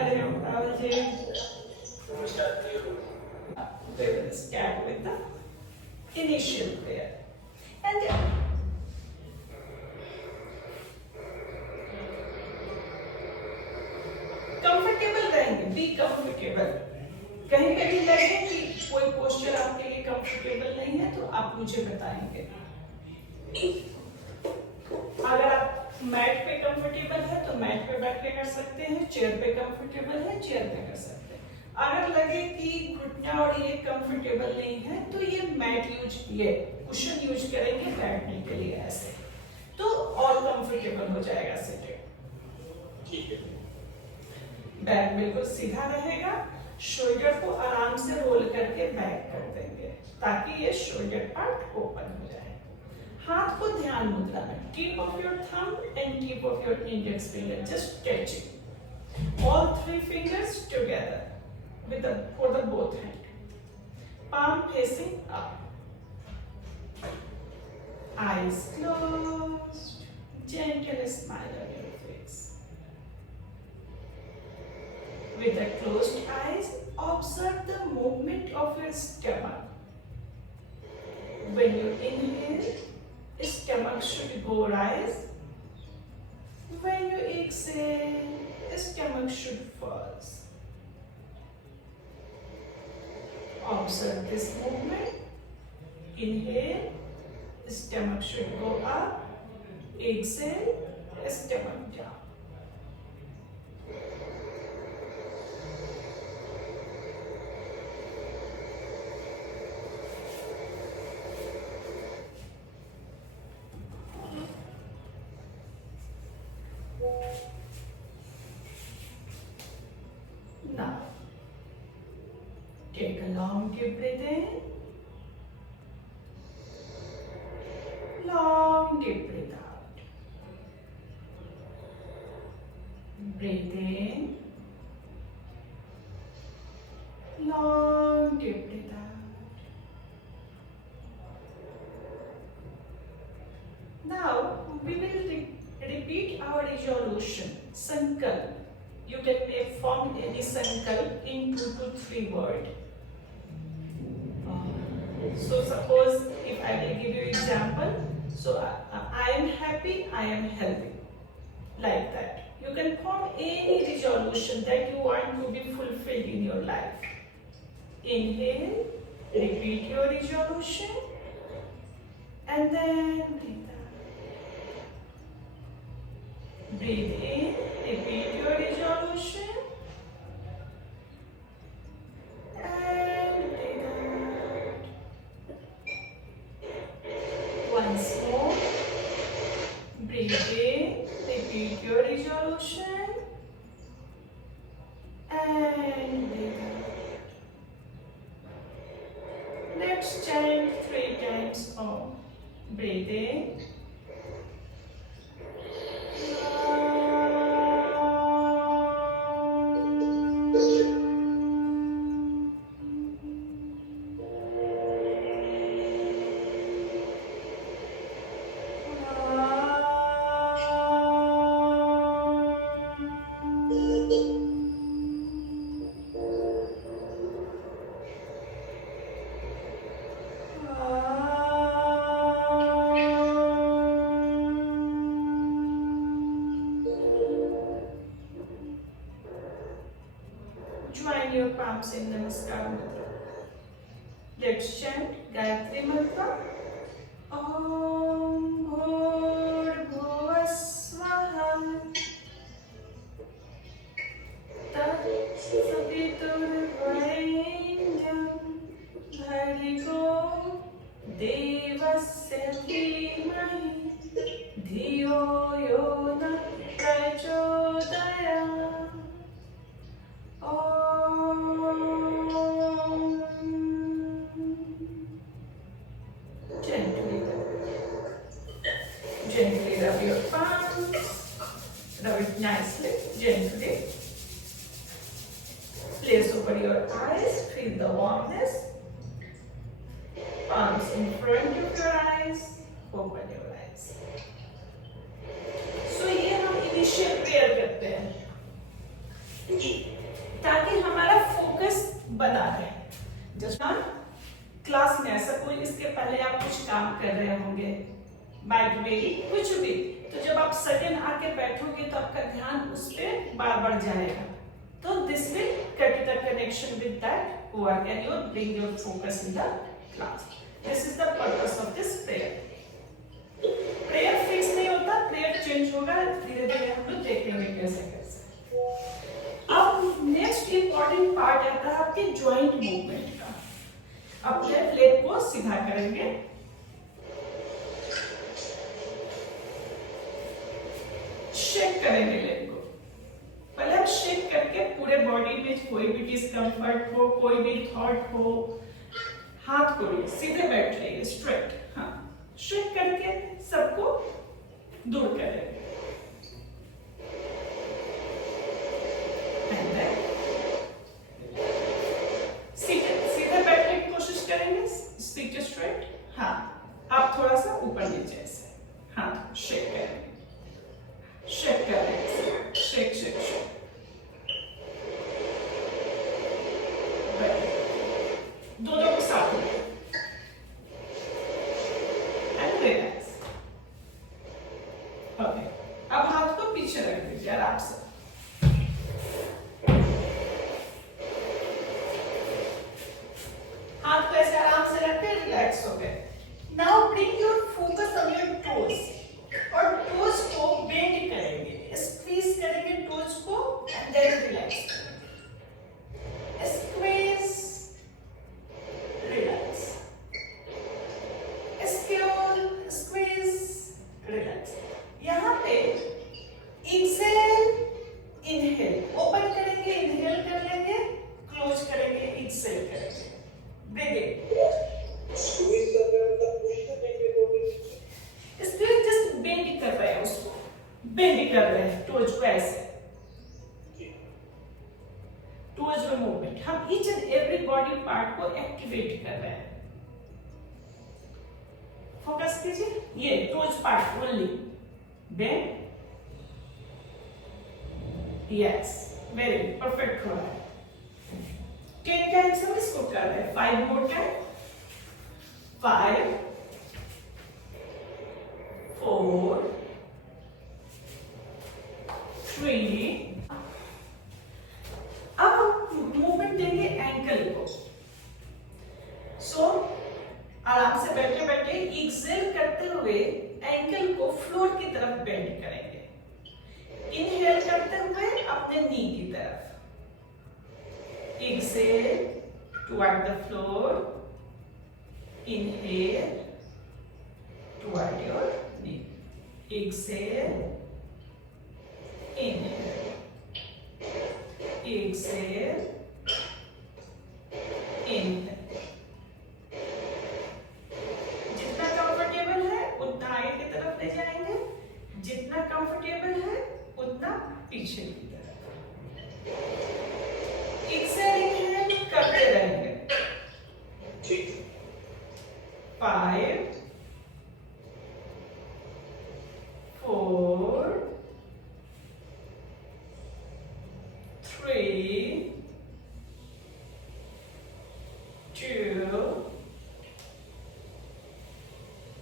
Hello, Ravalji. We will start with the initial prayer. And comfortable रहेंगे, be comfortable. कहीं कहीं लगे कि कोई पोस्चर आपके लिए कंफर्टेबल नहीं है तो आप मुझे बताएंगे। अगर आप मैट पे कंफर्टेबल है तो मैट पे बैठ के कर सकते हैं, चेयर पे कंफर्टेबल है चेयर पे कर सकते हैं। अगर लगे कि घुटना और ये कंफर्टेबल नहीं है तो ये मैट ये कुशन यूज करेंगे बैठने के लिए ऐसे, तो और कंफर्टेबल हो जाएगा सिटिंग। ठीक है। बैक बिल्कुल सीधा रहेगा, शोल्डर को आराम से रोल करके बैक कर देंगे ताकि ये शोल्डर पार्ट ओपन हो जाए। हाथ को ध्यान मुद्रा में, tip of your thumb and tip of your index finger just touching, all 3 fingers together with the for the both hand, palm facing up, eyes closed, gentle smile on your face. With the closed eyes, observe the movement of your stomach. When you inhale, stomach should go rise. When you exhale, stomach should fall. Observe this movement. Inhale, stomach should go up. Exhale, stomach down. Now, take a long deep breath in, long deep breath out. Breathe in, long deep breath out. Now, we will repeat our resolution, sankalp. You can form any sankalp in 2 to 3 words. So suppose if I will give you example, so I am happy, I am healthy, like that. You can form any resolution that you want to be fulfilled in your life. Inhale, repeat your resolution, and then breathe out. Breathe in, repeat your resolution, and breathe out. Once more, breathe in, repeat your resolution, and breathe out. Let's chant 3 times Om. Breathe in. Join your palms in Namaskar Mudra. Let's chant Gayatri Mantra. Om Bhur Swaha Tat Saviturvarenyam Bhargo Devasya Dhimahi Dhiyo Yona Prachodayat. Gently rub your palms, rub it nicely, gently. Place over your eyes, feel the warmness. Palms in front of your eyes, open your eyes. So ये हम initial prayer करते हैं। जी। ताकि हमारा focus बना रहे। जैसे class में ऐसा कोई इसके पहले आप कुछ काम कर रहे होंगे, माइक्रोवेव कुछ भी, तो जब आप सडन आके बैठोगे तो आपका ध्यान उस पर बार बार जाएगा। तो this will cut the connection with that work and you bring your focus in the class. This is the purpose of this prayer. Prayer fix नहीं होता, प्रेयर चेंज होगा, धीरे धीरे हम लोग देखेंगे कैसे कैसे। अब नेक्स्ट इंपॉर्टेंट पार्ट आता है आपके जॉइंट मूवमेंट का। अब लेफ्ट लेग को सीधा करेंगे, शेक करेंगे लेग को। पहले आप शेक करके पूरे बॉडी में कोई भी डिस्कम्फर्ट हो, कोई भी थॉट हो, हाथ को सीधे बैठ जाइए स्ट्रेट। हाँ, शेक करके सबको दूर करेंगे। सीधे बैठने की कोशिश करेंगे, स्पीच स्ट्रेट। हाँ, आप थोड़ा सा ऊपर नीचे ऐसे हाथ शेक करेंगे, शेक करेंगे, शेक शेक शेक। दोनों को साथ में एंड रिलैक्स। ओके, अब हाथ को पीछे रख दीजिए आराम से। हाथ को ऐसे आराम से रख के रिलैक्स हो गए। Now bring your focus on your toes और टोज को बेंड करेंगे, स्क्वीज करेंगे टोज को and then relax. Squeeze, relax, squeeze, relax. यहाँ पे एक्सेल, इनहेल, ओपन करेंगे, इनहेल कर लेंगे, क्लोज करेंगे, एक्सेल करेंगे, ब्रीदिंग। स्क्वीज जस्ट बेंड कर रहे हैं, उसको बेंड कर रहे हैं टोज को ऐसे। टोज में मूवमेंट, हम each and every body part को एक्टिवेट कर रहे हैं। फोकस कीजिए, ये toes part only bend. Yes, very perfect हो रहा है। 10 टाइम्स हम इसको कर रहे हैं। 5 मोर टाइम। 5 4 3। अब मूवमेंट देंगे एंकल को। सो आराम से बैठे बैठे एक्सेल करते हुए एंकल को फ्लोर की तरफ बेंड करेंगे। इनहेल करते हुए अपने नी की तरफ, exhale toward the floor, inhale toward your knee, exhale, inhale, exhale, inhale. जितना कंफर्टेबल है उतना आगे की तरफ ले जाएंगे, जितना कंफर्टेबल है उतना पीछे की तरफ। एक्सेल, इनहेल करते रहेंगे। 5 4 3 2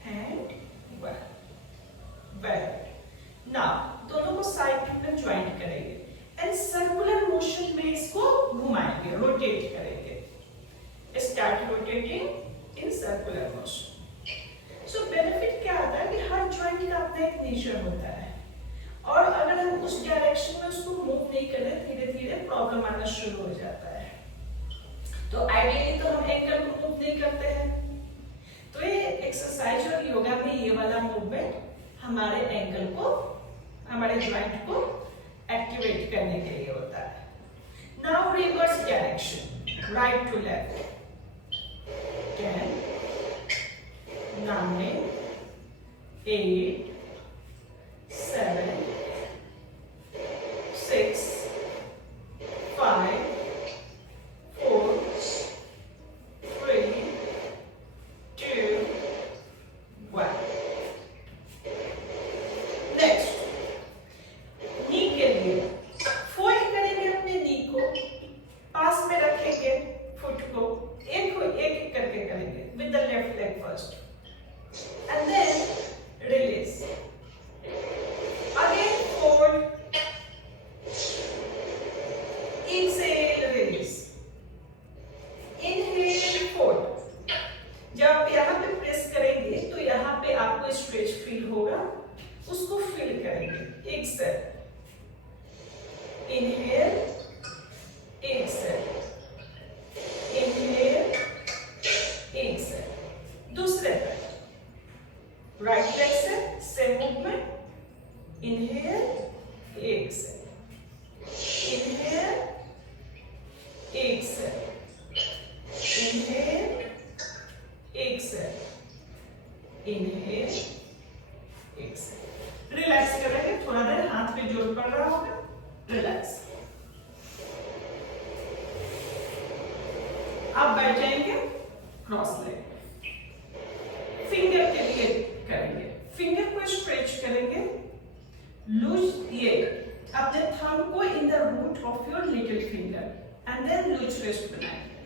and 1। नाउ दोनों को साइड में ज्वाइंट करेंगे एंड सर्कुलर मोशन में इसको घुमाएंगे, रोटेट करेंगे। Start rotating in circular motion. So benefit क्या आता है कि हर ज्वाइंट का अपना एक नेचर होता है, और अगर हम उस डायरेक्शन में उसको मूव नहीं करें, धीरे धीरे प्रॉब्लम आना शुरू हो जाता है। तो आइडियली तो हम एंकल को मूव नहीं करते हैं, तो ये एक्सरसाइज और योगा में ये वाला मूवमेंट हमारे एंकल को, हमारे ज्वाइंट को एक्टिवेट करने के लिए होता है। Now reverse direction, right to left. 10 9 8 7 6 5 4 3 2 1। Next, नी के लिए फोल्ड करेंगे अपने रिलैक्स। आप बैठ जाएंगे क्रॉस लेग। फिंगर के लिए करेंगे, फिंगर को स्ट्रेच करेंगे, लूज ये अपने थंब को in the root of your little finger and then loose wrist बनाएंगे।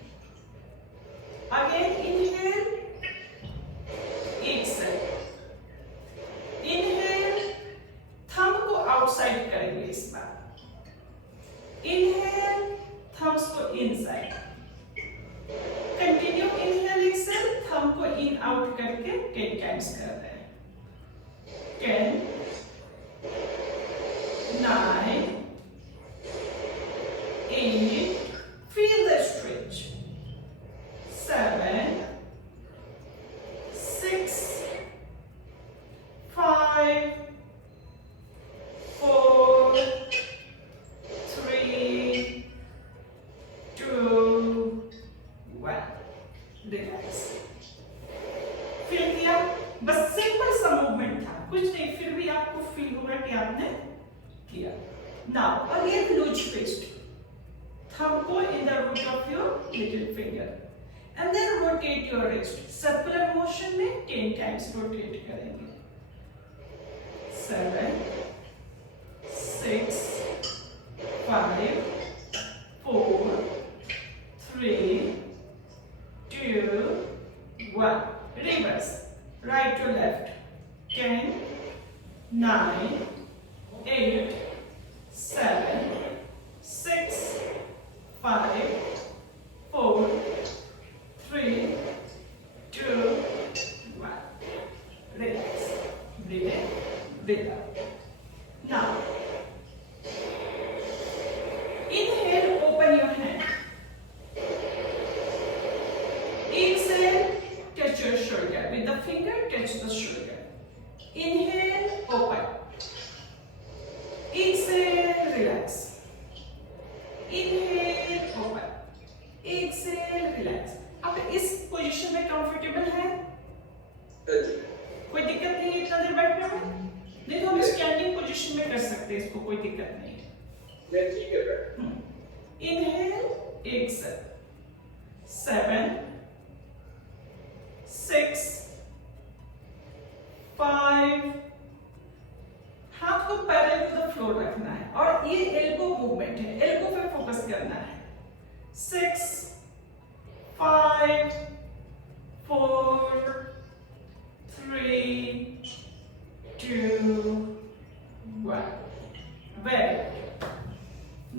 Again inhale, exhale, inhale, thumb को आउटसाइड करेंगे इस बार, इनहेल, थंब्स को inside, continue inhale exhale, thumb को इन आउट करके 10 टाइम्स कर रहे हैं। 10, 9, 8, feel the stretch, 7, 6, 5, 4, 3, 2, 1, relax. Feel किया? बस सिंपल सा मूवमेंट था, कुछ नहीं, फिर भी आपको फील होगा कि आपने किया। Now again loose fist, thumb को in the root of your little finger and then rotate your wrist, circular motion में 10 times rotate करेंगे। 7, 6, 5, 4, 3, 2, 1, reverse, right to left, 10, 9, 8, 7, 6, 5, 4, 3, 2, 1. Relax. Breathe in, breathe out. Now, inhale, open your hand. Exhale, touch your shoulder. With the finger, touch the shoulder. Inhale, open. Exhale, relax. Inhale, open. Exhale, relax. आप इस position में comfortable हैं? कोई दिक्कत नहीं है इतना देर बैठने में? नहीं तो हम स्टैंडिंग पोजीशन में कर सकते हैं, इसको कोई दिक्कत नहीं है। ठीक है। Inhale, exhale. 7, 6, 5, हाथ को पैरेलल टू द फ्लोर रखना है और ये एल्बो मूवमेंट है, एल्बो पे फोकस करना है। 6, 5, 4, 3, 2, 1. Very good.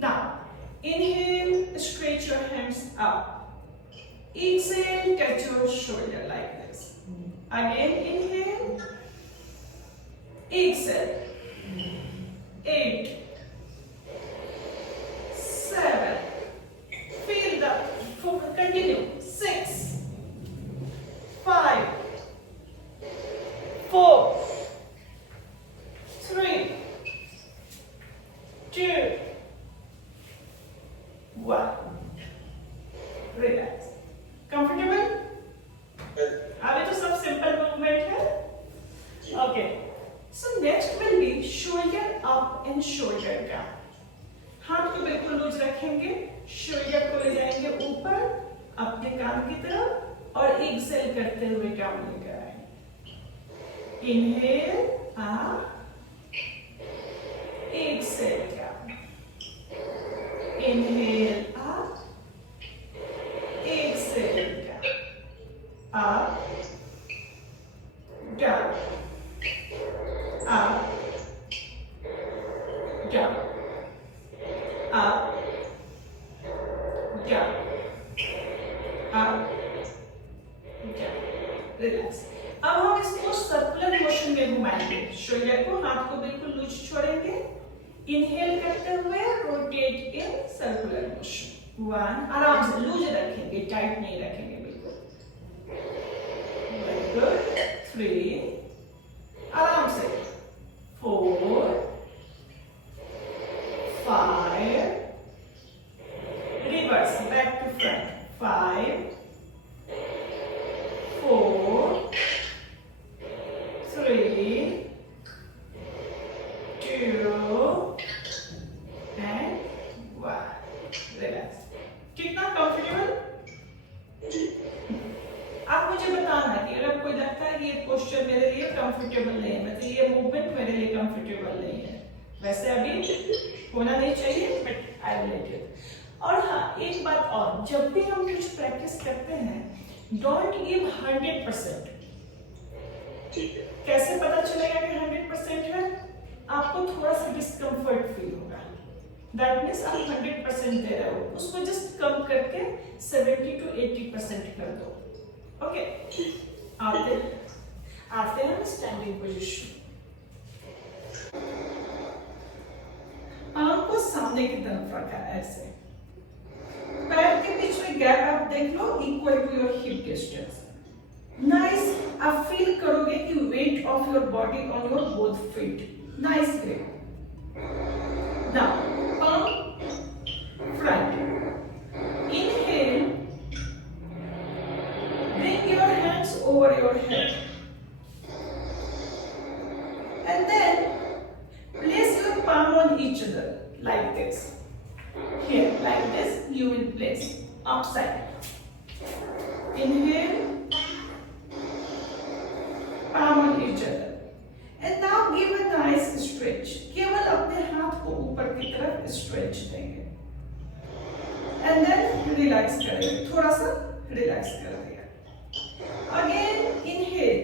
Now, inhale, stretch your hands up. Exhale, touch your shoulder like this. Again, inhale, exhale. 8, 7, feel the focus, continue. 6, 5, 4, 3, 2, 1. Relax. Comfortable? अभी तो सब सिंपल मूवमेंट है। Okay. So next will be shoulder up and shoulder down. हाथ को बिल्कुल loose रखेंगे, shoulder को ले जाएंगे ऊपर अपने कान की तरफ और एक्सेल करते हुए डाउन लेकर आएंगे। Inhale up, exhale down, inhale up, exhale down, up, down, up, down, up, down, up, down. Relax. अब हम इसको सर्कुलर मोशन में घुमाएंगे, शोल्डर को, हाथ को बिल्कुल लूज छोड़ेंगे, इनहेल करते हुए रोटेट इन सर्कुलर मोशन। 1, आराम से लूज रखेंगे, टाइट नहीं रखेंगे बिल्कुल। Very good. 3, आराम से 4, 5, reverse, back to front, 5, 4, 3, 2, and comfortable नहीं है, मतलब ये मूवमेंट मेरे लिए कंफर्टेबल नहीं है, वैसे अभी होना नहीं चाहिए, but I will let it. और हाँ, एक बात और, जब भी हम कुछ प्रैक्टिस करते हैं डोंट गिव 100%। कैसे पता चलेगा कि 100% है? आपको थोड़ा सा डिस्कम्फर्ट फील होगा, दैट मीन्स आप 100% दे रहे हो, उसको जस्ट कम करके 70 to 80% कर दो। ओके, आते हैं स्टैंडिंग पोजीशन। आंख को सामने की तरफ रखा है ऐसे, पैर के बीच में गैप आप देख लो equal to your hip distance. Nice, आप फील करोगे कि weight of your body on your both feet. Nice grip. Now palm front, inhale, bring your hands over your head, and then place your palm on each other like this. Here, like this, you will place upside. Inhale, palm on each other, and now give a nice stretch. केवल अपने हाथ को ऊपर की तरफ stretch देंगे, and then relax करेंगे, थोड़ा सा रिलैक्स कर दिया। अगेन इनहेल,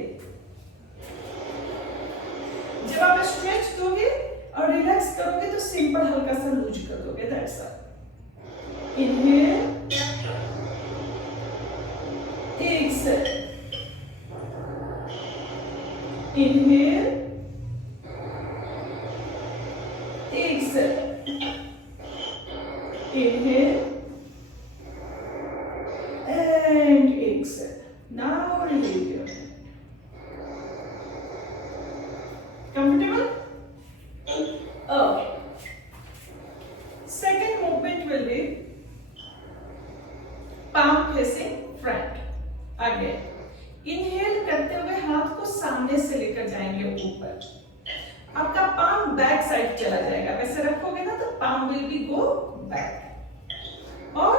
जब आप स्ट्रेच दोगे और रिलैक्स करोगे तो सिंपल हल्का सा लूज कर दोगे, that's all. Inhale, exhale, inhale, exhale, inhale and exhale. Now release your hand. Comfortable? Okay. Second movement will be palm facing front. Again, inhale करते हुए हाथ को सामने से लेकर जाएंगे ऊपर, आपका पाम बैक साइड चला जाएगा, वैसे रखोगे ना तो palm will be go back, और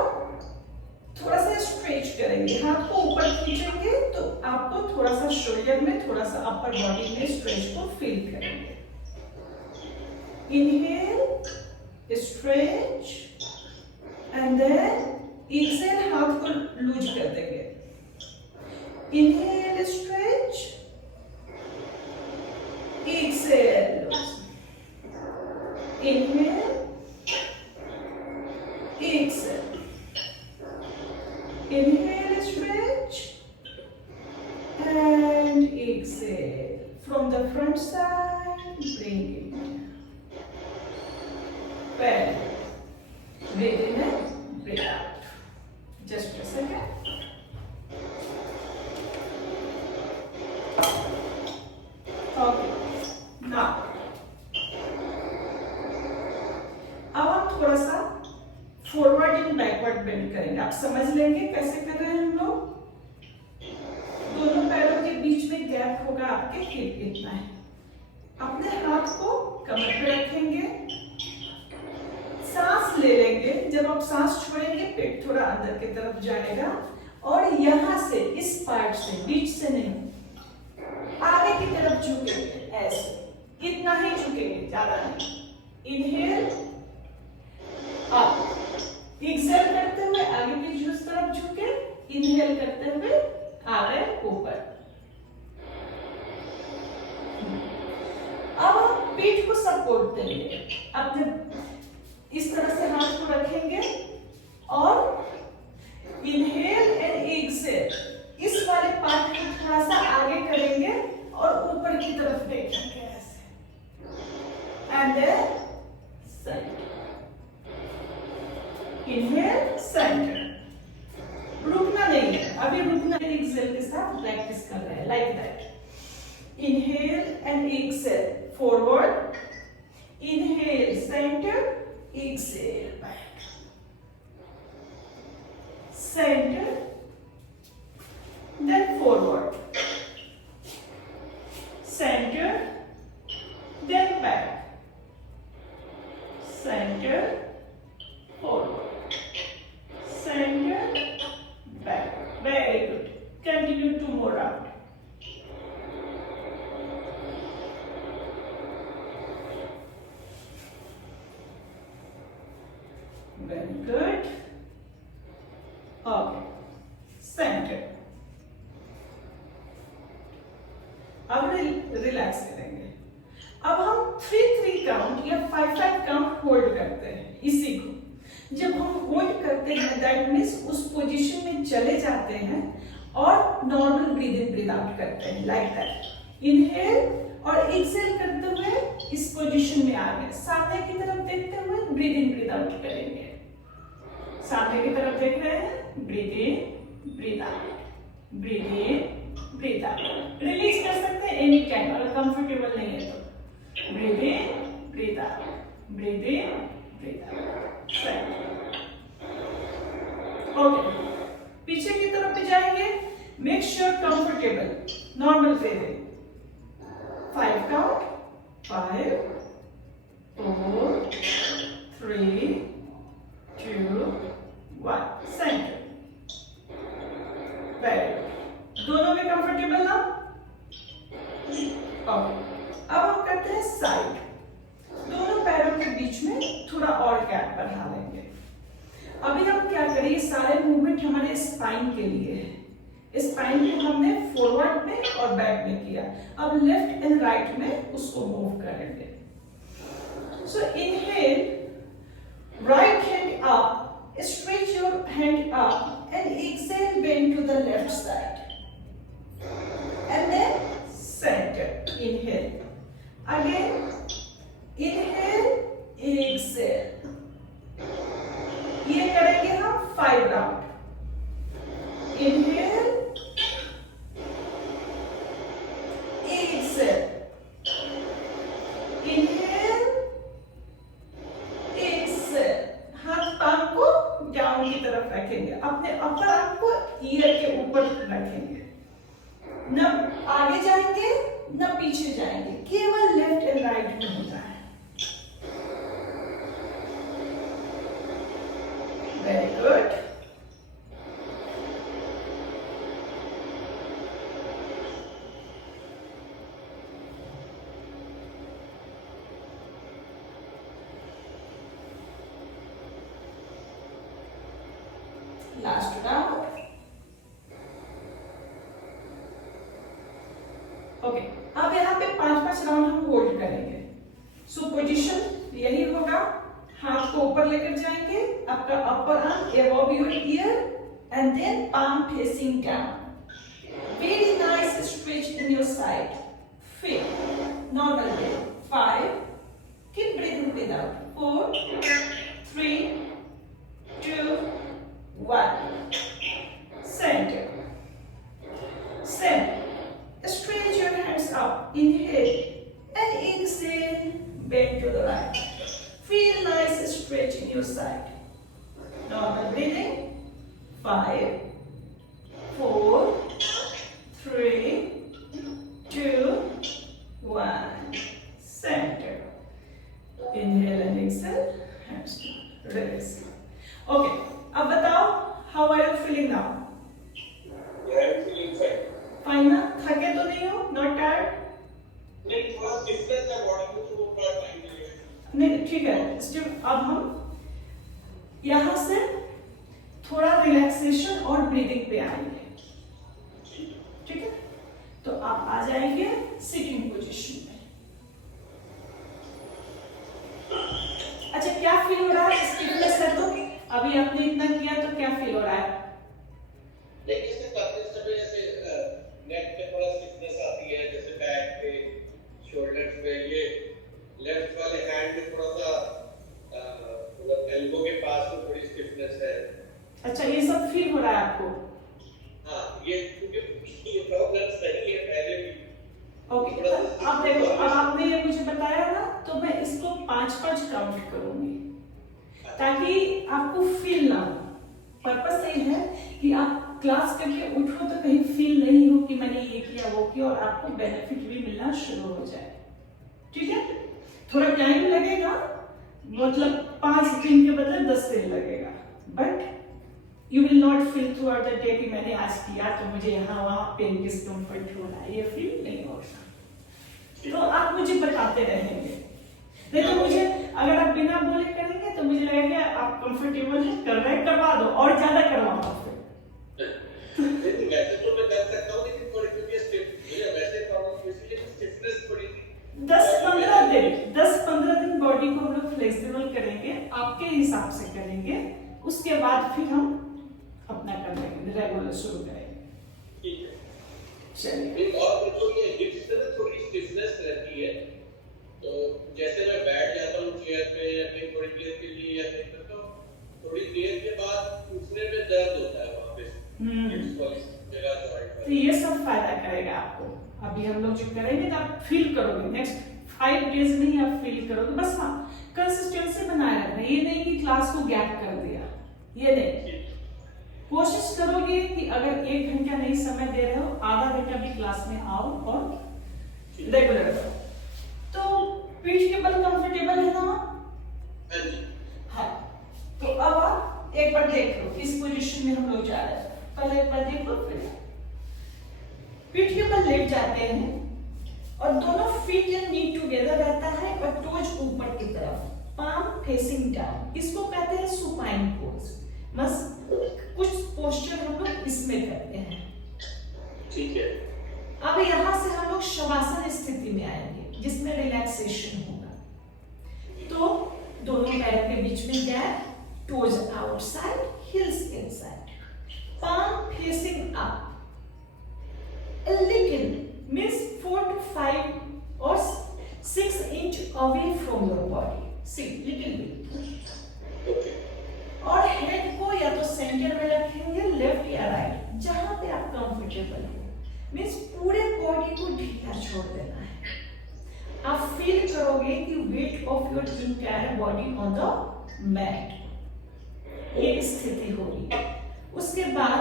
थोड़ा सा स्ट्रेच करेंगे, हाथ को ऊपर खींचेंगे तो आपको थोड़ा सा शोल्डर में, थोड़ा सा अपर बॉडी में स्ट्रेच को फील करेंगे। Inhale, stretch, and then exhale, हाथ को लूज कर देंगे। Inhale, stretch, exhale, inhale, exhale, inhale, stretch, and exhale. From the front side, bring it down. Well, breathe in and breathe out. Just a second. Okay. Now, अब हम थोड़ा सा forward and backward bend करेंगे, आप समझ लेंगे कैसे कर रहे हैं हम लोग। दोनों पैरों के बीच में गैप होगा आपके हिप इतना है, अपने हाथ को कमर पे रखेंगे, सांस ले लेंगे, जब आप सांस छोड़ेंगे पेट थोड़ा अंदर की तरफ जाएगा, और यहां से इस पार्ट से, बीच से नहीं, आगे की तरफ झुकेंगे, ऐसे इतना ही झुकेंगे, ज्यादा नहीं। इनहेल, अप, एक्सहेल करते हुए आगे की तरफ झुके, इनहेल करते हुए आगे ऊपर। अब हम पीठ को सपोर्ट देंगे, अपने इस तरह से हाथ को रखेंगे और इनहेल एंड एक्सहेल, इस वाले पार्ट को थोड़ा सा आगे करेंगे और ऊपर की तरफ देखेंगे ऐसे, and then centre, inhale, centre, रुकना नहीं है, अभी रुकना है, एक्सहेल के साथ प्रैक्टिस कर रहे हैं, like that. Inhale and exhale, forward, inhale, centre, exhale, back, centre, then forward, center, then back, center, forward, center, back. Very good. Continue 2 more rounds. Very good. Okay. Center. अब relax करेंगे। अब हम 3-3 count या 5-5 count hold करते हैं इसी को। जब हम होल्ड करते हैं दैट मीन्स उस पोजीशन में चले जाते हैं और normal breathe in breathe out करते हैं लाइक दैट। इनहेल और एक्सहेल करते हुए इस पोजीशन में आ गए। सामने की तरफ देखते हुए ब्रीद इन ब्रीद आउट करेंगे। सामने की तरफ देख रहे हैं, breathe in breathe out, breathe in breathe out. Release कर सकते हैं एनी टाइम अगर कंफर्टेबल नहीं है तो। Breathe in breathe out, breathe in breathe out. Okay, पीछे की तरफ भी जाएंगे। Make sure comfortable, normal breathing. 5 count, 5 4 3 2 1 centre. Very good. दोनों में कंफर्टेबल ना? ओके, अब हम करते हैं साइड। दोनों पैरों के बीच में थोड़ा और गैप बढ़ा लेंगे। अभी हम क्या करें, ये सारे मूवमेंट हमारे स्पाइन के लिए है। स्पाइन को हमने फॉरवर्ड में और बैक में किया, अब लेफ्ट एंड राइट में उसको मूव करेंगे। So inhale, right hand up, stretch your hand up and exhale bend to the left side and then center. Inhale again, inhale, exhale। ये करेंगे हम 5 round. Inhale, exhale, inhale, exhale. हाथ palm को down की तरफ रखेंगे, अपने अपर आर्म को ईयर के ऊपर रखेंगे। न आगे जाएंगे न पीछे जाएंगे, केवल लेफ्ट एंड राइट में होता है। Very good. Last round. Okay, अब यहाँ पे 5-5 राउंड हम होल्ड करेंगे। सो पोजीशन यही होगा, हाथ को ऊपर लेकर जाएंगे, आपका upper arm above your ear and then palm facing down. Very nice stretch in your side. फिर normal way 5, keep breathing breath out 4 3 2 1 centre. Centre, stretch your hands up, inhale and exhale, bend to the right. Feel nice stretch in your side. Normal breathing, 5 4 3 2 1 center। Inhale and exhale, hands down, release। Okay, अब बताओ, how are you feeling now? I am feeling fine। Fine ना? थके तो नहीं हो? Not tired? नहीं, थोड़ा stiffness है बॉडी में, तो थोड़ा टाइम लगेगा। नहीं ठीक है। स्टिफ। अब हम यहाँ से थोड़ा रिलैक्सेशन और ब्रीदिंग पे आएंगे, ठीक है? तो आप आ जाएंगे सिटिंग पोजीशन में। अच्छा, क्या फील हो रहा है? स्टिफनेस है तो अभी आपने इतना किया तो क्या फील हो रहा है? देखिए इससे काफी समय ऐसे नेक पे थोड़ा स्टिफनेस आती है, जैसे बैक पे, शोल्डर्स पे। ये लेफ्ट वाले हैंड में थोड़ा सा मतलब एल्बो के पास में थोड़ी स्टिफनेस है। अच्छा, ये सब फील हो रहा है आपको? हाँ, ये क्योंकि ये प्रॉब्लम सही है पहले भी। ओके, अब देखो, अब आपने ये मुझे बताया ना, तो मैं इसको 5-5 काउंट करूंगी ताकि आपको फील ना हो। पर्पस ये है कि आप क्लास करके उठो तो कहीं फील नहीं हो कि मैंने ये किया वो किया, और आपको बेनिफिट भी मिलना शुरू हो जाए, ठीक है? थोड़ा टाइम लगेगा, मतलब 5 दिन के बदले 10 दिन लगेगा, but you will not feel through out the day कि मैंने आज किया तो मुझे यहाँ वहाँ पेन डिस्कम्फर्ट हो रहा है, ये फील नहीं होगा। तो आप मुझे बताते रहेंगे, नहीं तो मुझे अगर आप बिना बोले करेंगे तो मुझे लगेगा आप आप कंफर्टेबल हैं, कर रहे हैं, करवा दो और ज्यादा करवाओ फिर। नहीं वैसे तो मैं कर सकता हूँ, लेकिन थोड़ी क्योंकि मुझे वैसे प्रॉब्लम इसलिए स्टिफनेस थोड़ी थी। 10-15 दिन बॉडी को हम लोग फ्लेक्सिबल करेंगे, आपके हिसाब से करेंगे, उसके बाद फिर हम अपना कर लेंगे, रेगुलर शुरू करेंगे। ठीक है, चलिए। और जो ये हिप्स में थोड़ी स्टिफनेस रहती है, तो जैसे मैं बैठ जाता हूँ चेयर पे या फिर थोड़ी देर के लिए या फिर तो थोड़ी देर के बाद उठने में दर्द होता है वहाँ पे हिप्स वाली जगह जॉइंट पर। तो ये सब फायदा करेगा आपको। अभी हम लोग जो करेंगे तो आप फील करोगे, नेक्स्ट 5 डेज में ही आप फील करोगे। बस हाँ, कंसिस्टेंसी बनाए रखना, ये नहीं कि क्लास को गैप कर दिया, ये नहीं। कोशिश करोगे कि अगर 1 घंटा नहीं समय दे रहे हो, आधा घंटा भी क्लास में आओ और रेगुलर करो। तो पीठ के बल कंफर्टेबल है ना? हाँ। तो अब आप एक बार देख लो किस पोजीशन में हम लोग जा रहे हैं, पहले एक बार देख लो, फिर पीठ के बल लेट जाते हैं और दोनों फीट या नी टुगेदर रहता है और टोज ऊपर की तरफ, पाम फेसिंग डाउन। इसको कहते हैं सुपाइन पोज। बस कुछ पोस्चर हम लोग इसमें करते हैं। ठीक है। अब यहाँ से हम लोग शवासन स्थिति में आएंगे जिसमें रिलैक्सेशन होगा। तो दोनों पैरों के बीच में gap, toes outside, heels inside, palm facing up. A little means 4 to 5 or 6 inch away from your body. See, little bit. Okay. और हेड को या तो सेंटर में रखेंगे, लेफ्ट या राइट, जहां पे आप कंफर्टेबल हो। मीन्स पूरे बॉडी को ढीला छोड़ देना है। आप फील करोगे कि weight of your entire body on the mat, ये स्थिति होगी। उसके बाद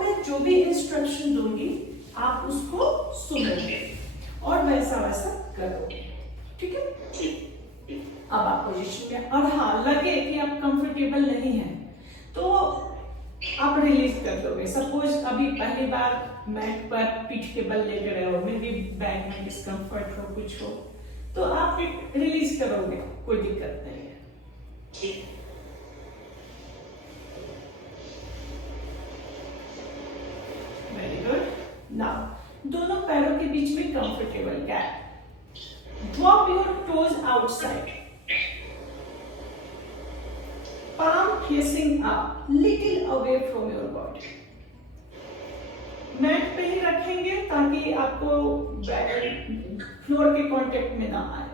मैं जो भी इंस्ट्रक्शन दूंगी आप उसको सुनोगे और वैसा वैसा करोगे, ठीक है? अब आप पोजीशन में, और हाँ लगे कि आप कंफर्टेबल नहीं हैं तो आप रिलीज कर दोगे। सपोज अभी पहली बार मैट पर पीठ के बल लेके रहे हो, मे बी बैक में डिस्कम्फर्ट हो, कुछ हो, तो आप रिलीज करोगे, कोई दिक्कत नहीं है। ठीक। Very good. नाउ दोनों पैरों के बीच में comfortable gap. Drop your toes outside, palm facing up, little away from your body. Mat पे ही रखेंगे ताकि आपको फ्लोर के कांटेक्ट में ना आए।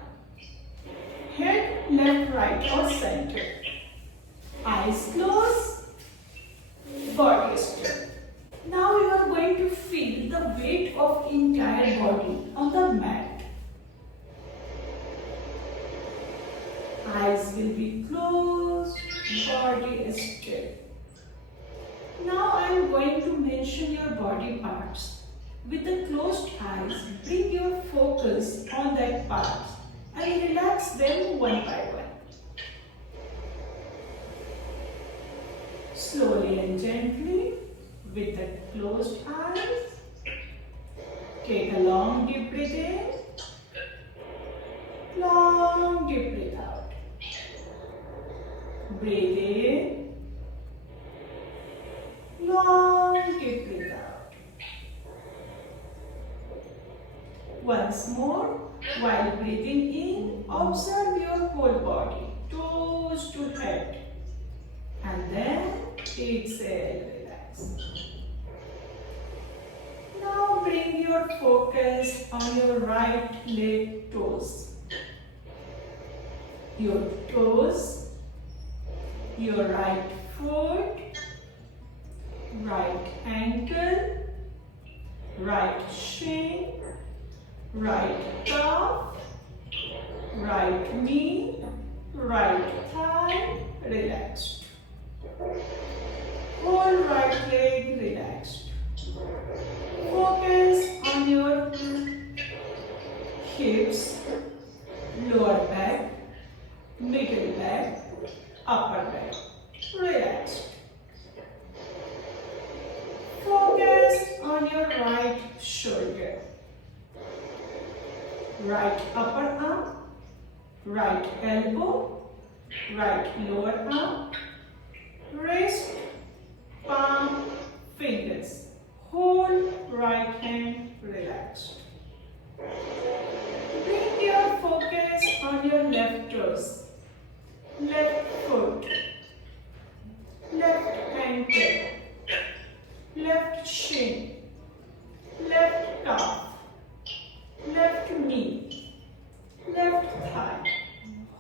हेड लेफ्ट राइट और centre, eyes closed, body still. Now you are going to feel the weight of entire body on the mat. Eyes will be closed, body is still. Now I am going to mention your body parts. With the closed eyes, bring your focus on that part and relax them one by one. Slowly and gently, with the closed eyes, take a long deep breath in, long deep breath out. Breathe in, long deep breath out. Once more, while breathing in, observe your whole body, toes to head, and then exhale, relax. Now bring your focus on your right leg toes. Your toes, your right foot, right ankle, right shin, right calf, right knee, right thigh, relaxed. Whole right leg relaxed. Focus on your hips, lower back, middle back, upper back, relaxed. Focus on your right shoulder, right upper arm, right elbow, right lower arm, wrist, palm, fingers. Whole right hand relaxed. Bring your focus on your left toes, left foot, left ankle, left shin, left calf, left knee, left thigh.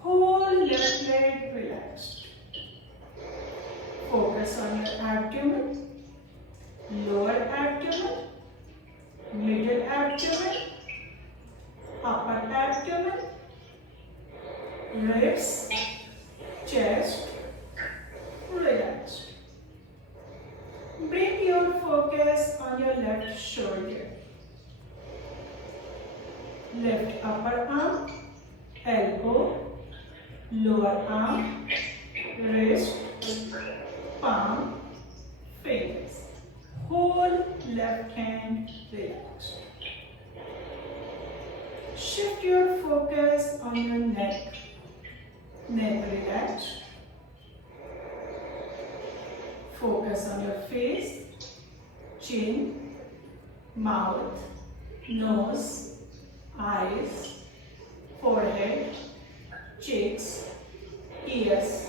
Whole left leg relaxed. Focus on your abdomen, lower abdomen, middle abdomen, upper abdomen, ribs, chest, relaxed. Bring your focus on your left shoulder, left upper arm, elbow, lower arm, wrist, palm, fingers. Whole left hand relaxed. Shift your focus on your neck, relaxed. Focus on your face, chin, mouth, nose, eyes, forehead, cheeks, ears.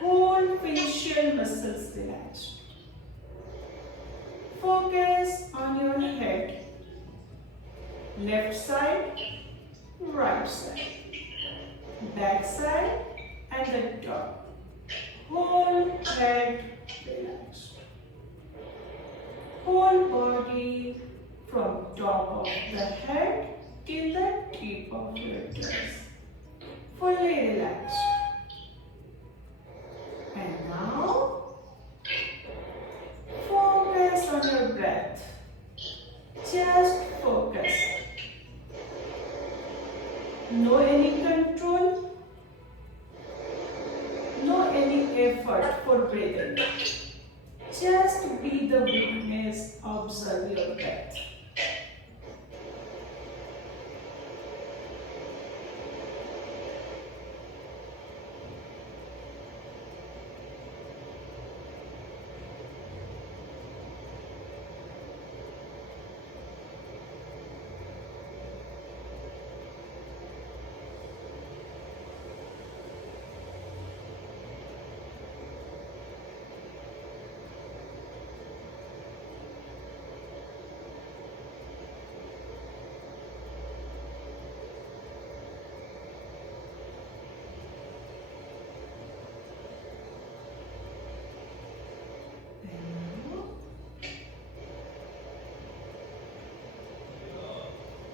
Whole facial muscles relaxed. Focus on your head, left side, right side, back side and the top. Whole head relaxed. Whole body from top of the head till the tip of your toes. Fully relaxed. And now, focus on your breath. Just focus. No any control, no any effort for breathing. Just be the witness, observe your breath.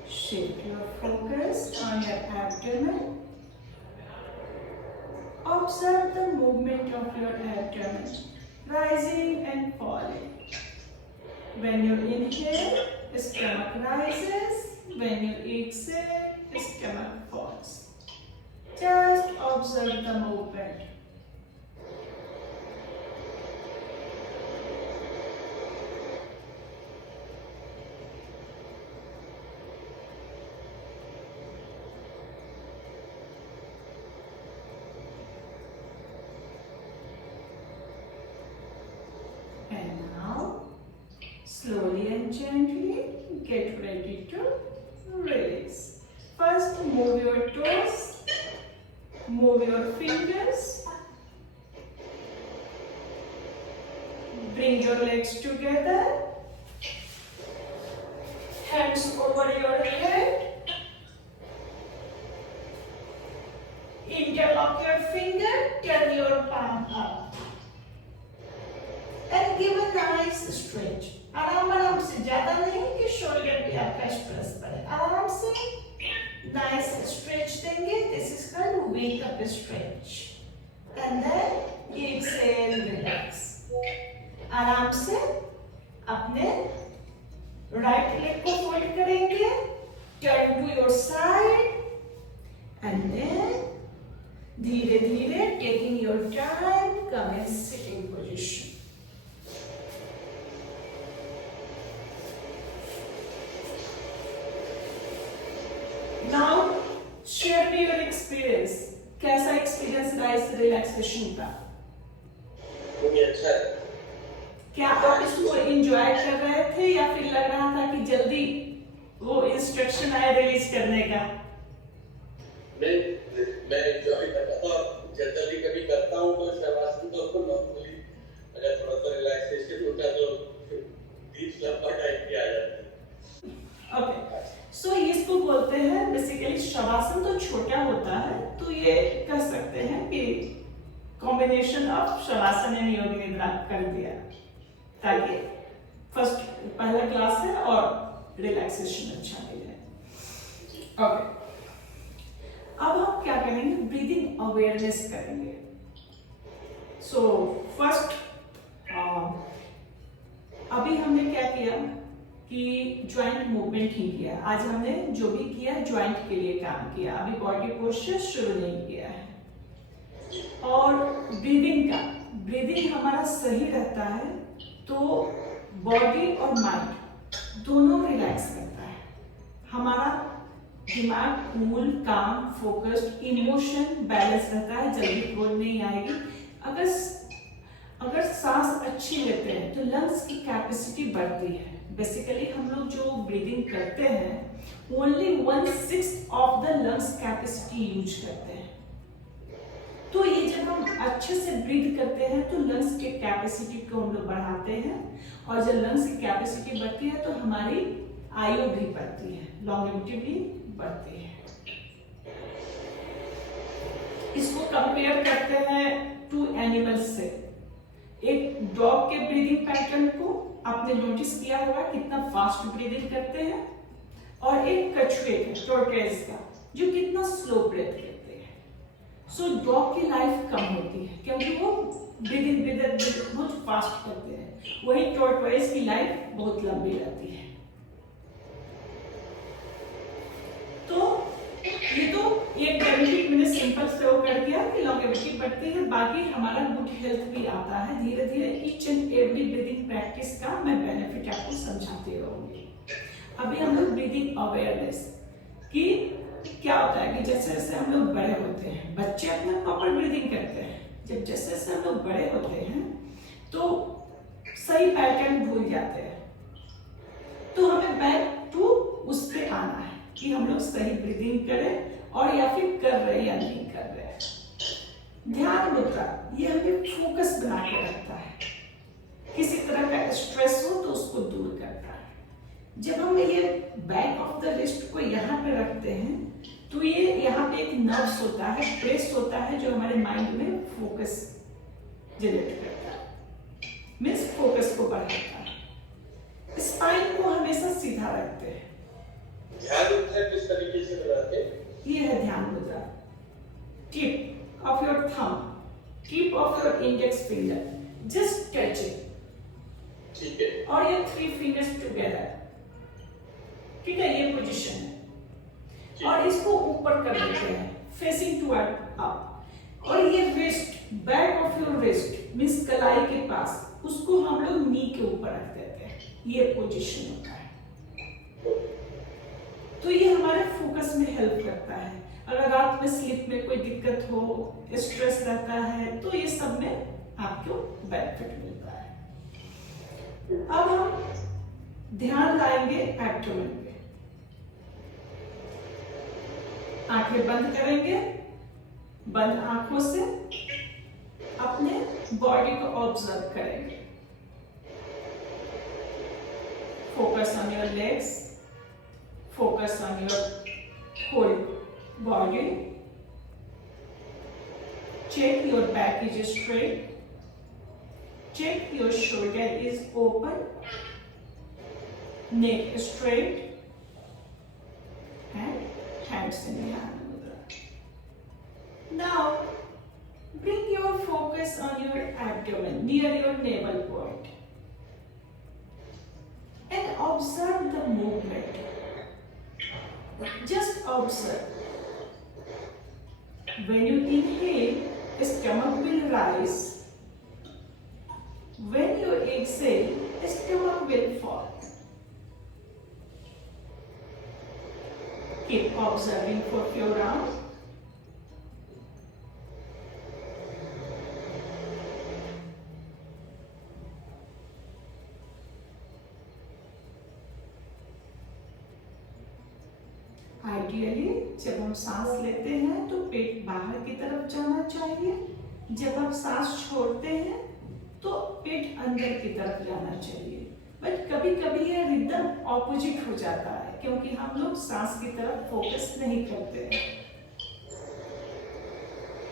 Shift your focus on your abdomen. Observe the movement of your abdomen, rising and falling. When you inhale, stomach rises. When you exhale, stomach falls. Just observe the movement. And now, slowly and gently get ready to release. First, move your toes, move your fingers, bring your legs together, hands over your head, interlock your finger, turn your palm up. And give a nice stretch. आराम से, ज़्यादा नहीं कि shoulder पे आपका stress पड़े. आराम से nice stretch देंगे. This is called wake up stretch. And then exhale, relax. आराम से अपने right leg को fold करेंगे. Turn to your side. And then धीरे-धीरे taking your time, come in sitting position. Now, share your experience. कैसा experience रहा इस relaxation का? मुझे अच्छा है। क्या आप इसको एंजॉय कर रहे थे या फिर लग रहा था कि जल्दी वो इंस्ट्रक्शन आए रिलीज करने का? मैं एंजॉय करता था, जनरली कभी करता हूँ तो शवासन तो नॉर्मली अगर थोड़ा सा रिलैक्सेशन होता तो डीप लंबा टाइप की आ जाती है। ओके, सो इसको बोलते हैं बेसिकली शवासन तो छोटा होता है, तो ये कह सकते हैं कि कॉम्बिनेशन ऑफ शवासन एंड योगी निद्रा कर दिया ताकि फर्स्ट पहला क्लास है और रिलैक्सेशन अच्छा मिले। ओके, अब हम क्या करेंगे? ब्रीदिंग अवेयरनेस करेंगे। सो फर्स्ट अभी हमने क्या किया कि ज्वाइंट मूवमेंट ही किया। आज हमने जो भी किया ज्वाइंट के लिए काम किया, अभी बॉडी पोस्चर शुरू नहीं किया है। और ब्रीदिंग हमारा सही रहता है तो बॉडी और माइंड दोनों रिलैक्स करता है। हमारा दिमाग कूल, काम, फोकस्ड, इमोशन बैलेंस रहता है, जल्दी क्रोध नहीं आएगी। अगर सांस अच्छी लेते हैं तो लंग्स की कैपेसिटी बढ़ती है। बेसिकली हम लोग जो ब्रीदिंग करते हैं only 1/6 of the lungs capacity use करते हैं। तो ये जब हम अच्छे से ब्रीथ करते हैं तो लंग्स के कैपेसिटी को हम लोग बढ़ाते हैं, और जब लंग्स की कैपेसिटी बढ़ती है तो हमारी आयु भी बढ़ती है, लॉन्गेविटी भी बढ़ती है। इसको कंपेयर करते हैं टू एनिमल्स से। एक डॉग के ब्रीदिंग पैटर्न को आपने नोटिस किया होगा कितना फास्ट ब्रीदिंग करते हैं, और एक कछुए का, टॉर्टोइज का, जो कितना स्लो ब्रीथ करते हैं। सो डॉग की लाइफ कम होती है क्योंकि वो ब्रीदिंग बहुत फास्ट करते हैं, वही टॉर्टोइज की लाइफ बहुत लंबी रहती है। तो ये तो एक बेनिफिट मैंने सिंपल से वो कर दिया कि लॉन्गेविटी बढ़ती है, बाकी हमारा गुड हेल्थ भी आता है। धीरे धीरे each and every breathing practice का मैं बेनिफिट आपको समझाती रहूंगी। अभी हम लोग ब्रीदिंग अवेयरनेस कि क्या होता है कि जैसे जैसे हम लोग बड़े होते हैं, बच्चे अपना प्रॉपर ब्रीदिंग करते हैं, जब जैसे जैसे हम लोग बड़े होते हैं तो सही पैटर्न भूल जाते हैं, तो हमें बैक टू उस पे आना है कि हम लोग सही ब्रीदिंग करें, और या फिर कर रहे हैं या नहीं कर रहे हैं। ध्यान मुद्रा ये हमें फोकस बना के रखता है, किसी तरह का स्ट्रेस हो तो उसको दूर करता है। जब हम ये बैक ऑफ द रिस्ट को यहाँ पे रखते हैं तो ये यहाँ पे एक नर्व्स होता है, प्रेस होता है, जो हमारे माइंड में फोकस जनरेट करता है, मीन्स फोकस को बढ़ाता है। स्पाइन को हमेशा सीधा रखते हैं। ध्यान मुद्रा किस तरीके से बनाते हैं? ये है ध्यान मुद्रा। Tip of your thumb, tip of your index finger, just touch it, ठीक है, और ये 3 फिंगर्स टुगेदर, ठीक है, ये पोजीशन है। और इसको ऊपर कर देते हैं, फेसिंग टुवर्ड अप, और ये wrist, back of your wrist means कलाई के पास, उसको हम लोग नी के ऊपर रख देते हैं। ये पोजीशन होता है। तो ये हमारे फोकस में हेल्प करता है। अगर रात में स्लीप में कोई दिक्कत हो, स्ट्रेस रहता है, तो ये सब में आपको बेनिफिट मिलता है। अब हम ध्यान लाएंगे एब्डोमेन पे। आंखें बंद करेंगे, बंद आंखों से अपने बॉडी को ऑब्जर्व करेंगे। Focus on your legs, focus on your whole body. Check your back is straight. Check your shoulder is open. Neck straight. And hands in the hand mudra. Now, bring your focus on your abdomen near your navel point. And observe the movement. Just observe. When you inhale, stomach will rise. When you exhale, stomach will fall. Keep observing for a few rounds. Ideally जब हम सांस लेते हैं तो पेट बाहर की तरफ जाना चाहिए, जब आप सांस छोड़ते हैं तो पेट अंदर की तरफ जाना चाहिए। बट कभी कभी ये रिदम ऑपोजिट हो जाता है क्योंकि हम लोग सांस की तरफ फोकस नहीं करते हैं,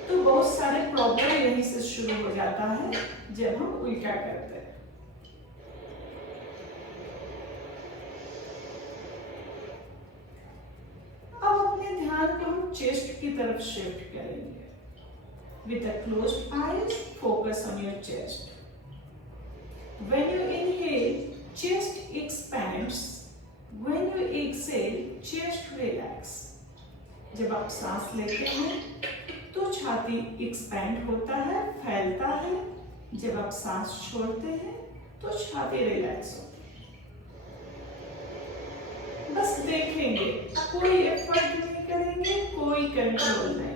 तो बहुत सारे प्रॉब्लम यहीं से शुरू हो जाता है जब हम उल्टा करते हैं। अब अपने ध्यान को हम चेस्ट की तरफ शिफ्ट करेंगे। With a closed eyes, focus on your chest. When you inhale, chest expands. When you exhale, chest relax. जब आप सांस लेते हैं तो छाती एक्सपैंड होता है, फैलता है। जब आप सांस छोड़ते हैं तो छाती रिलैक्स होती है। बस देखेंगे, कोई एफर्ट नहीं करेंगे, कोई कंट्रोल नहीं।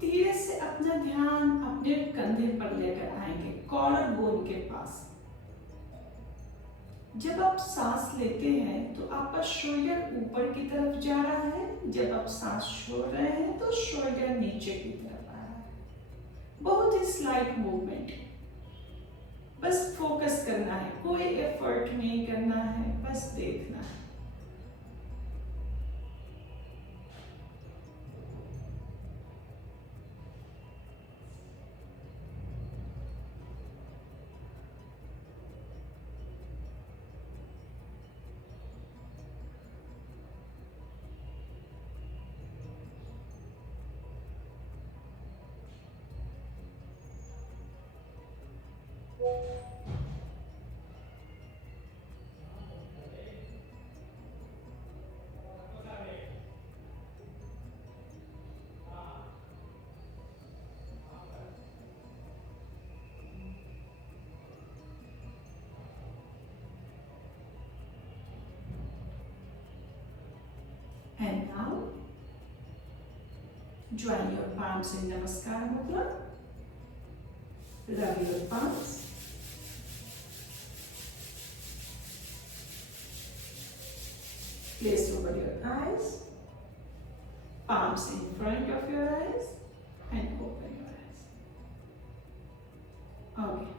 धीरे से अपना ध्यान अपने कंधे पर लेकर आएंगे, कॉलर बोन के पास। जब आप सांस लेते हैं तो आपका शोल्डर ऊपर की तरफ जा रहा है, जब आप सांस छोड़ रहे हैं तो शोल्डर नीचे की तरफ आ रहा है। बहुत ही स्लाइट मूवमेंट, बस फोकस करना है, कोई एफर्ट नहीं करना है, बस देखना है। And now, join your palms in Namaskar Mudra. Rub your palms. Place over your eyes. Palms in front of your eyes and open your eyes. Okay.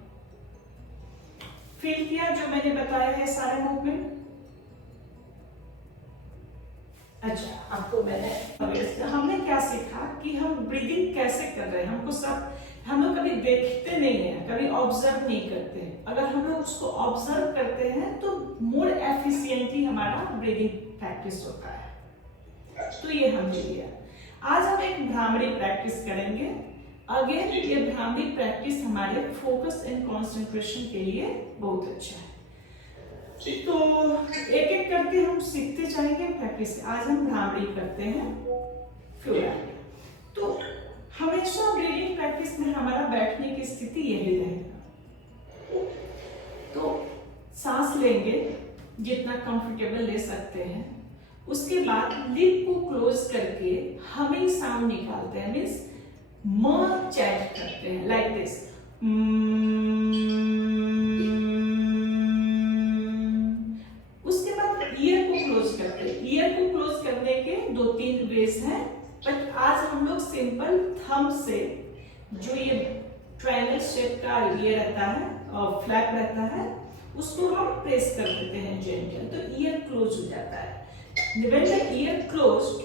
Feel किया जो मैंने बताया है सारे मूवमेंट? अच्छा, आपको हमने क्या सीखा कि हम ब्रीदिंग कैसे कर रहे हैं। हम लोग कभी देखते नहीं है, कभी ऑब्जर्व नहीं करते हैं। अगर हम लोग उसको ऑब्जर्व करते हैं तो मोर एफिशिएंटली हमारा ब्रीदिंग प्रैक्टिस होता है। तो ये हमने लिया। आज हम एक भ्रामरी प्रैक्टिस करेंगे। अगेन ये भ्रामरी प्रैक्टिस हमारे फोकस एंड कंसंट्रेशन के लिए बहुत अच्छा है। तो एक एक करके हम सीखते जाएंगे प्रैक्टिस। आज हम भ्रामरी करते हैं। तो हमेशा ब्रीदिंग प्रैक्टिस में हमारा बैठने की स्थिति यही रहेगा। तो सांस लेंगे जितना कंफर्टेबल ले सकते हैं, उसके बाद लिप को क्लोज करके हमिंग साउंड निकालते हैं, मीन्स म चैट करते हैं लाइक दिस। उसके बाद ईयर को क्लोज करते हैं। ईयर को क्लोज करने के 2-3 वेज हैं, बट आज हम लोग सिंपल थंब से, जो ये ट्रायंगल शेप का ये रहता है और फ्लैप रहता है, उसको हम प्रेस कर देते हैं जेंटल, तो ईयर क्लोज हो जाता है। When the ear closed,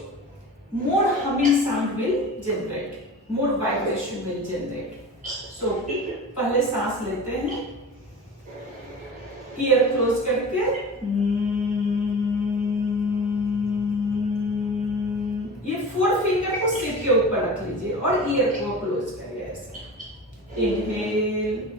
more humming sound will generate, more vibration will generate. So पहले सांस लेते हैं, ईयर क्लोज करके, ये 4 फिंगर को सिर के ऊपर रख लीजिए और ईयर को क्लोज करिए ऐसे। इनहेल,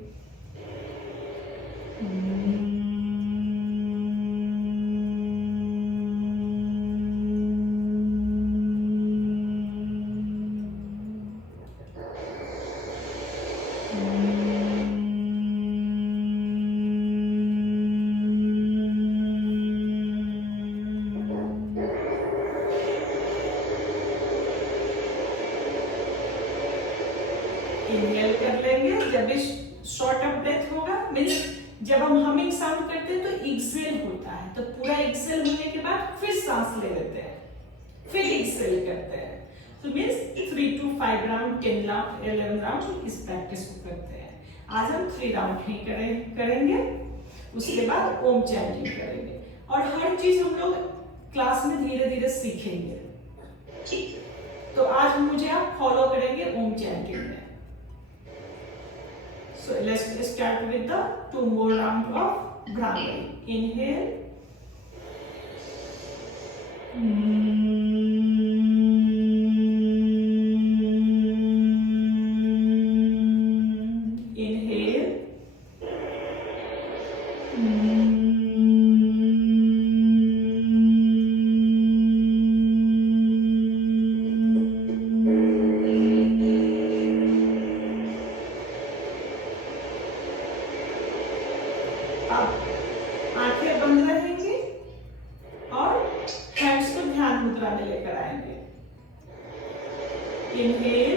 इनहेल कर लेंगे। जब इस शॉर्ट ऑफ ब्रेथ होगा, मीन्स जब हम हमिंग साउंड करते हैं तो एक्सेल होता है, तो पूरा एक्सेल होने के बाद फिर सांस ले लेते हैं, फिर एक्सेल करते हैं। तो means 3 to 5 round, 10 round, 11 round इस प्रैक्टिस को करते हैं। आज हम 3 राउंड ही करेंगे, उसके बाद ओम चैंटिंग करेंगे, और हर चीज हम लोग क्लास में धीरे धीरे सीखेंगे। तो आज मुझे आप फॉलो करेंगे ओम चैंटिंग में। So let's start with the 2 more round of Brahmi. Inhale. Inhale. आंखें बंद रहेंगी और हैंड्स को ध्यान मुद्रा में लेकर आएंगे। Inhale,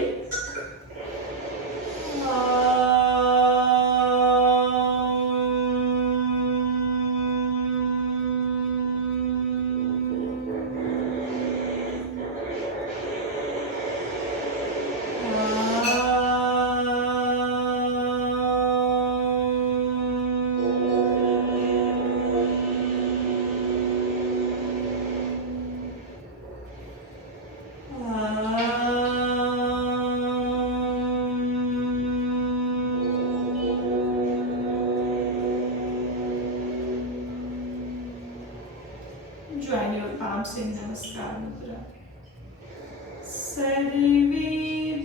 join your palms in Namaskar Mudra. Sarve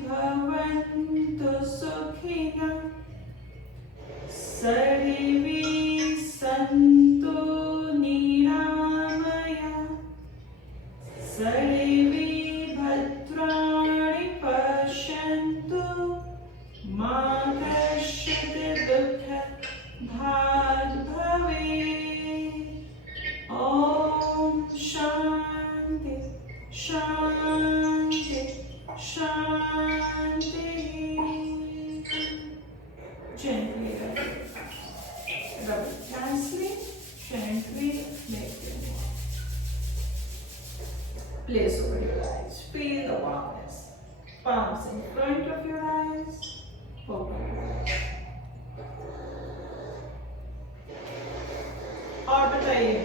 bhavantu sukhina, sarve santu niramaya, sarve bhadrani pashyantu, ma kashyat dukha bhag bhavet. Om Shanti, Shanti, Shanti. Gently rub it nicely, gently make them warm. Place over your eyes, feel the warmness. Palms in front of your eyes, open your eyes. और बताइए